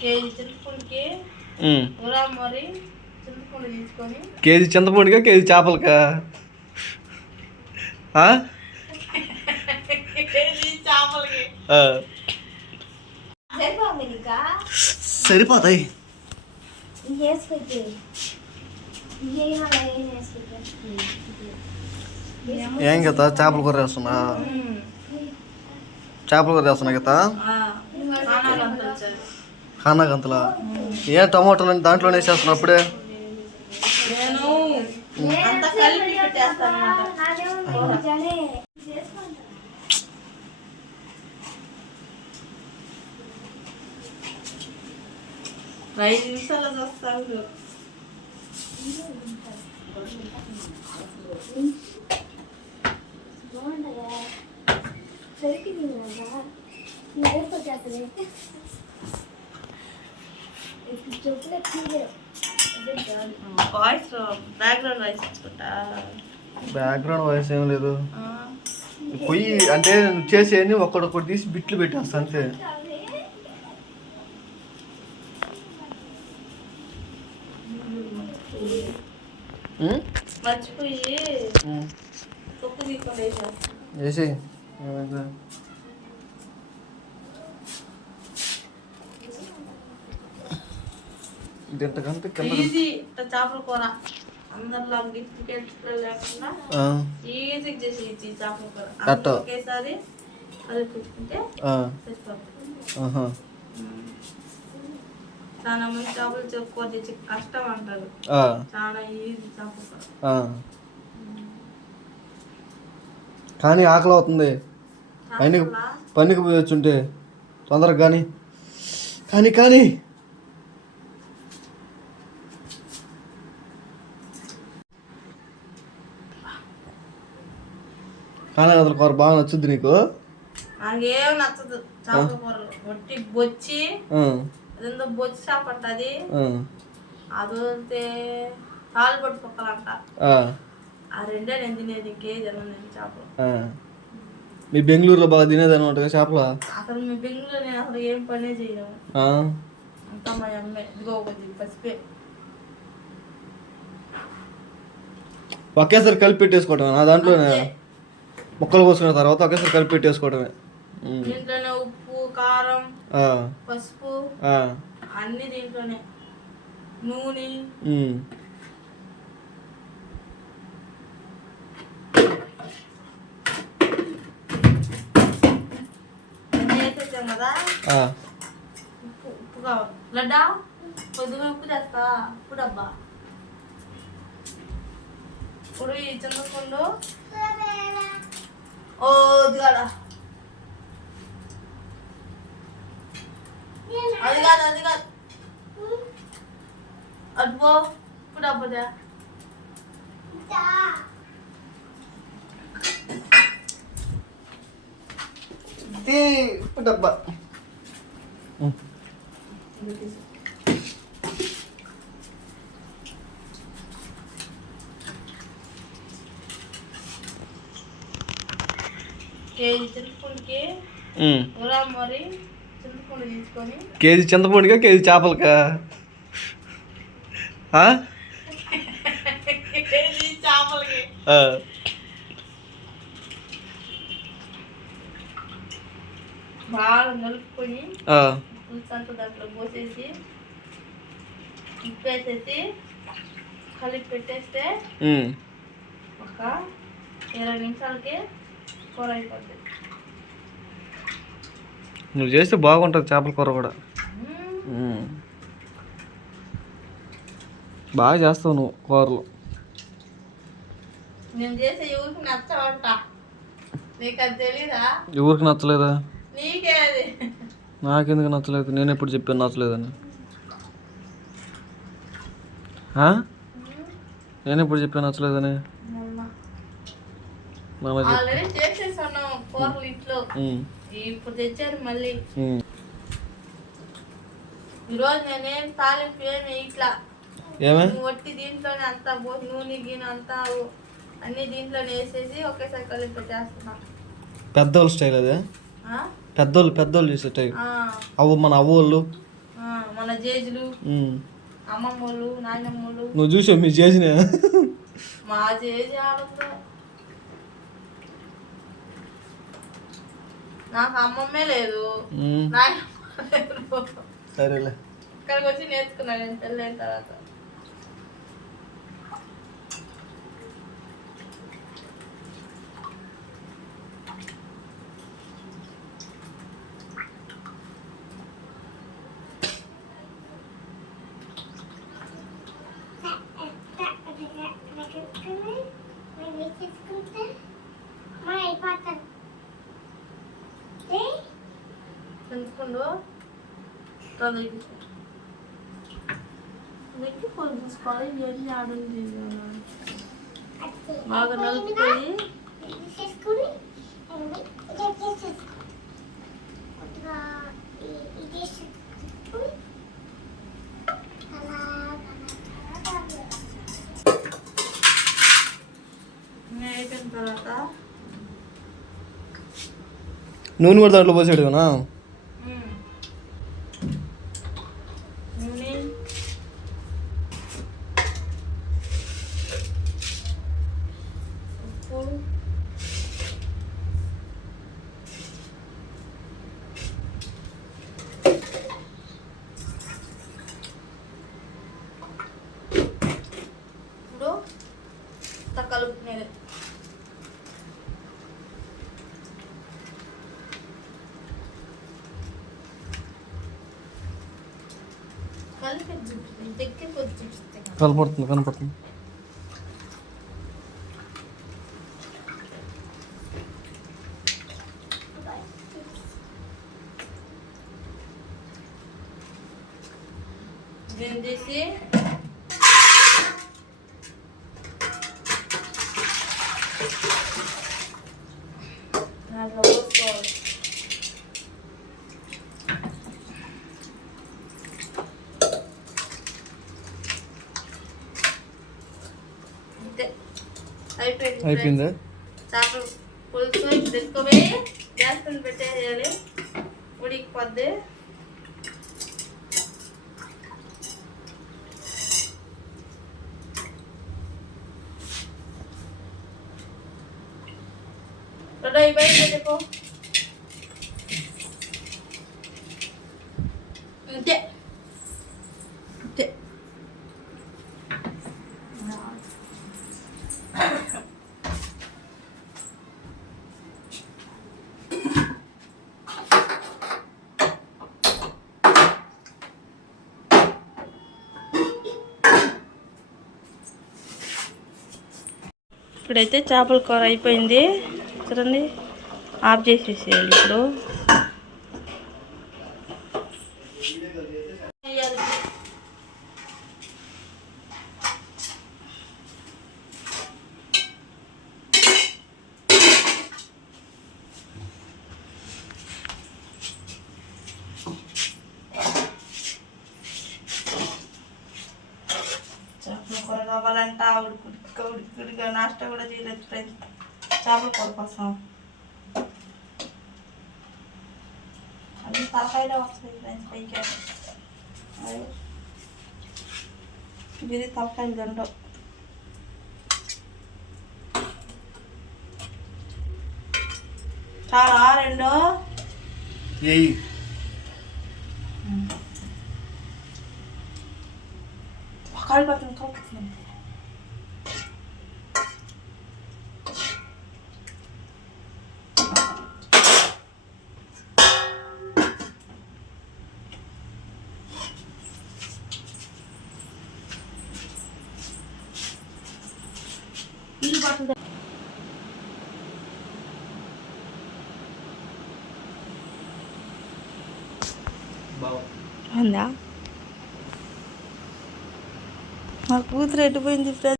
KG చింతపండుకి ఉమ్. ఉరా మరి చింతపండు తీసుకొని కేజీ చింతపండుగా కేజీ చేపలకా? ఆ? కేజీ చేపలకి. ఆ. సరిపోతుంది ఇంకా సరిపోతాయి. ఏం కదా చేపల కూర వేస్తున్నా చేపల కూర వేస్తున్నా కదా ఆనాలంతా వచ్చారు ఖానా గంతల ఏ టమాటాలు దాంట్లోనే అప్పుడే ఐదు నిమిషాలు వస్తాను బాగుంటుందా దొరికింది కదా నువ్వు వేసుకొచ్చేస్తుంది ఇప్పుడు చెప్పులే తీయరు వాయిస్ బ్యాక్గ్రౌండ్ వాయిస్ ఇచ్చుకుంటా బ్యాక్గ్రౌండ్ వాయిస్ ఏం లేదు. పొయ్యి అంటే చేసేయని ఒక్కడొక్కటి తీసి బిట్లు పెట్టేస్తా అంతే? మర్చిపోయి వేసి ఏమైంది? చేపల కూర. అందరిలా గిఫ్ట్ లేకుండా ఈజీగా చేసి ఇచ్చి చేపల కూర. అట్ట. అందరూ ఒకేసారి అది. చాలా మంది చేపలు తెచ్చి కష్టం అంటారు. చాలా ఈజీ చేపల కూర. కానీ ఆకలి అవుతుంది. పైనకి పనికి పోయి వచ్చుంటే తొందరగా కానీ కానీ కానీ కానీ అసలు కూర బాగా నచ్చుద్ది నీకు? నాకేం నచ్చదు. చేపల కూర ఒట్టి బొచ్చి అదేందో బొచ్చి చేప అంటది ఆ, అది వదిలితే తాలిపట్టు పక్కలంట ఆ, రెండే నేను తినేది ఇంకే నేను చేపలు. మీ బెంగళూరులో బాగా తినేదనమాట చేపల? అసలు మీ బెంగళూరు నేను అసలు ఏం పనే చేయను. అంతా మా అమ్మే. ఇదిగో ఒకటి పసిపే. ఒకేసారి కలిపి పెట్టేసుకోవటమే నా దాంట్లోనే ముక్కలు పోసుకున్న తర్వాత ఒకేసారి కలిపి పెట్టేసుకోవటమే ఉమ్. దీంట్లోనే ఉప్పు కారం ఆ, పసుపు ఆ, అన్ని దీంట్లోనే. నూనె. కదా? ఆ, ఉప్పు కావాలి. లడ్డా? ఉప్పు చేస్తా. ఉప్పు డబ్బా. ఇప్పుడు ఈ చింతపండు ఓ దిగాడ అది కాదు అది కాదు అటు పో ఉప్పు డబ్బా దే. తీ, డబ్బా ఉమ్. కేజీ చింతపండుకి మరి చింతపండు తీసుకొని కేజీ చింతపండుగా కేజీ చేపలకా. బాగా నలుపుకొని ఆ. పులుసు అంతా దాంట్లో పోసేసి ఉప్పు వేసేసి కలిపి పెట్టేస్తే. ఒక ఇరవై నిమిషాలకి కూర నువ్వు చేస్తే బాగుంటుంది చేపల కూర కూడా. బాగా చేస్తావు నువ్వు కూరలు. నేను చేసే ఎవరికి నచ్చవంట. నీకు అది తెలీదా? ఎవరికి నచ్చలేదా? నీకే అది. నాకెందుకు నచ్చలేదు? నేను ఎప్పుడు చెప్పాను నచ్చలేదని? నేను ఎప్పుడు చెప్పాను నచ్చలేదని? చేసేసాను కూరలు ఇంట్లో. ఇప్పుడు తెచ్చారు మళ్ళీ. ఉమ్. ఈరోజు నేనేం తాలింపు ఏమి? ఇట్లా వట్టి దీంట్లోనే అంతా నూనె గిన్నె అంతా అన్ని దీంట్లోనే వేసేసి ఒకేసారి కలిపి పెద్దోళ్ళ స్టైల్ అదే? పెద్దోళ్ళు పెద్దోళ్ళు చేసే ఆ, అవ్వ మన అవ్వోళ్ళు. మన జేజులు. అమ్మమ్మోళ్ళు నాయనమ్మోళ్ళు. నువ్వు చూసావు మీరు చేసిన మా జేజి ఆడుందో నాకు అమ్మమ్మే లేదు. సరేలే. ఇక్కడికి వచ్చి నేర్చుకున్నాను నేను పెళ్ళైన తర్వాత. పెంచుకుండు తొందరకి వెంకి ఫోన్ చూసుకోవాలి. ఇవన్నీ ఆడుంది బాగా నలుపుకొని. నూనె కూడా దాంట్లో పోసాడు ఇంత కలుపుకునేది కలిపి చూపిస్తాను దగ్గర కొద్ది చూపిస్తాను కనపడుతుంది కనపడుతుంది దీన్ని తీసి దాంట్లో అయిపోయింది? అయిపోయిందా చేపల పులుసు తెచ్చుకోపోయి గ్యాస్ పైన పెట్టేసేయాలి. ఉడికిపోద్ది రెండు అయిపోయి పెట్టుకో అంతే అంతే ఇప్పుడైతే చేపల కూర అయిపోయింది. చూడండి. ఆఫ్ చేసేసేయాలి ఇప్పుడు. చేపల కూర కావాలంట ఆవిడ ఉడికిడిగా నాష్టా కూడా చేయలేదు ఫ్రెండ్స్ చేపల కూర కోసం అది తలకాయలో వస్తుంది ఫ్రెండ్స్ పైకి ఇది తలకాయ దండ చాలా రెండో. కాలిపోతుంది కాలిపోతుంది ఇల్లు పట్టుదా ఉందా మా కూతురు ఎట్టుపోయింది ఫ్రెండ్స్